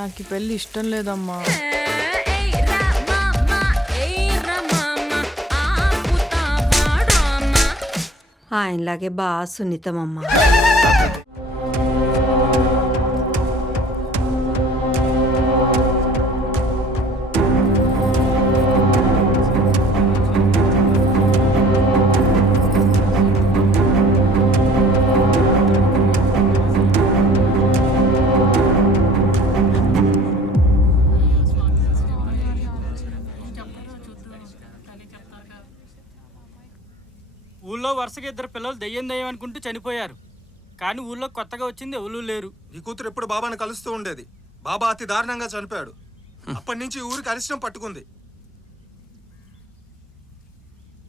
నాకు ఈ పెళ్ళి ఇష్టం లేదమ్మా. ఆయనలాగే బాగా సున్నితమమ్మా. ఊళ్ళో వరుసగా 2 పిల్లలు దెయ్యం అనుకుంటూ చనిపోయారు. కానీ ఊళ్ళో కొత్తగా వచ్చింది ఎవరూ లేరు. నీ కూతురు ఎప్పుడు బాబాని కలుస్తూ ఉండేది. బాబా అతి దారుణంగా చనిపోయాడు. అప్పటి నుంచి ఊరికి అరిష్టం పట్టుకుంది.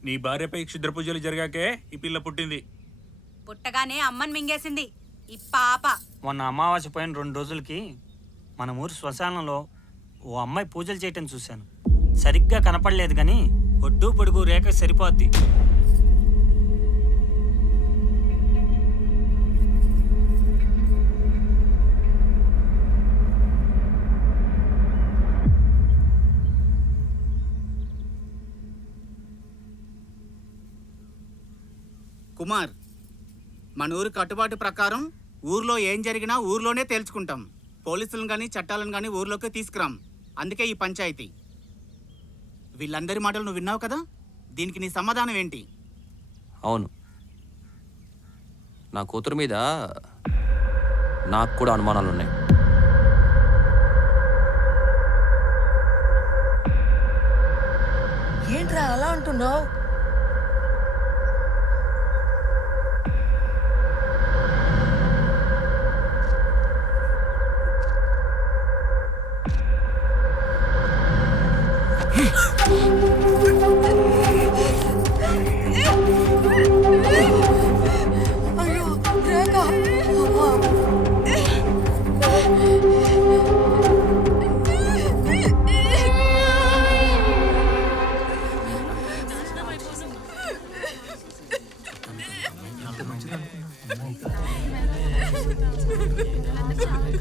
నీ భార్యపై క్షుద్ర పూజలు జరిగాకే ఈ పిల్ల పుట్టింది. పుట్టగానే అమ్మని మింగేసింది ఈ పాప. మొన్న అమావాస్య పోయిన 2 రోజులకి మన ఊరు శ్మశానంలో ఓ అమ్మాయి పూజలు చేయటం చూశాను. సరిగ్గా కనపడలేదు కానీ ఒడ్డు పొడుగు రేఖ సరిపోద్ది. కుమార్, మన ఊరి కట్టుబాటు ప్రకారం ఊర్లో ఏం జరిగినా ఊర్లోనే తేల్చుకుంటాం. పోలీసులను కానీ చట్టాలను కానీ ఊర్లోకి తీసుకురాం. అందుకే ఈ పంచాయతీ. వీళ్ళందరి మాటలు నువ్వు విన్నావు కదా, దీనికి నీ సమాధానం ఏంటి? అవును, నా కూతురు మీద నాకు కూడా అనుమానాలు ఉన్నాయి. ఏంట్రా అలా అంటున్నావు?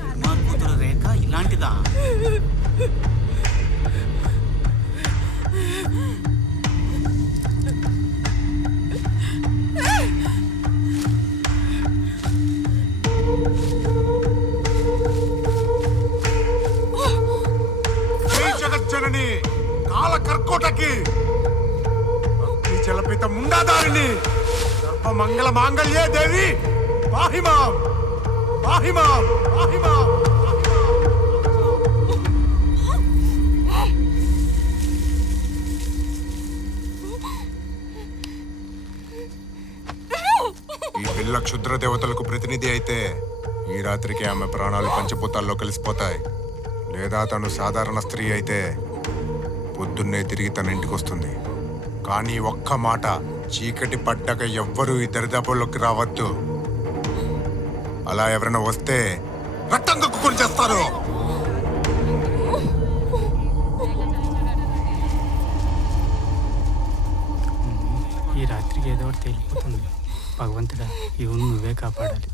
కుమార్ కూతురు రేఖ ఇలాంటిదా? జగజ్జనని కాల కర్కోటకి జలపిత ముండాదారిని సర్వమంగళ మాంగళ్యే దేవి పాహిమాం పాహిమాం పాహిమాం. ఈ పిల్ల క్షుద్ర దేవతలకు ప్రతినిధి అయితే ఈ రాత్రికి ఆమె ప్రాణాలు పంచభూతాల్లో కలిసిపోతాయి. లేదా తను సాధారణ స్త్రీ అయితే పొద్దున్నే తిరిగి తన ఇంటికి వస్తుంది. కానీ ఒక్క మాట, చీకటి పడ్డాక ఎవ్వరూ ఈ దరిదాపుల్లోకి రావద్దు. అలా ఎవరైనా వస్తే రక్తం కక్కుకొని చేస్తారు. ఈ రాత్రికి ఏదో ఒకటి తేలిపోతుంది. భగవంతుడా, ఈ ఊరు నువ్వే కాపాడాలి.